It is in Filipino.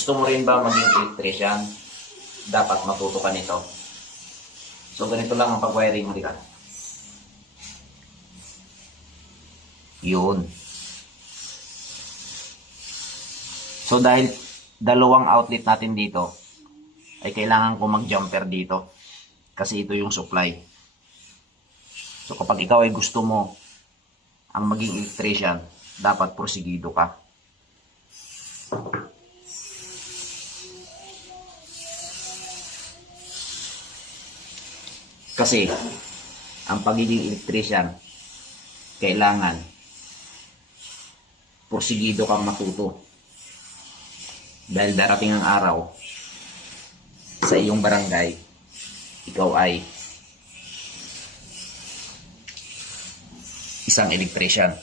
Gusto mo rin ba maging electrician? Dapat matuto ka nito. So ganito lang ang pag-wiring mo dito. Yun. So dahil dalawang outlet natin dito, ay kailangan ko mag-jumper dito. Kasi ito yung supply. So kapag ikaw ay gusto mo ang maging electrician, dapat porsigido ka. Kasi ang pagiging electrician, kailangan porsigido kang matuto. Dahil darating ang araw sa iyong barangay, ikaw ay isang electrician.